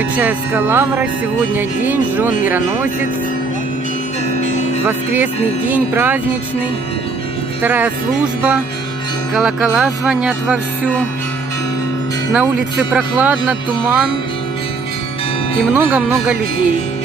Почаевская лавра. Сегодня день жен мироносец. Воскресный день, праздничный. Вторая служба. Колокола звонят вовсю. На улице прохладно, туман. И много-много людей.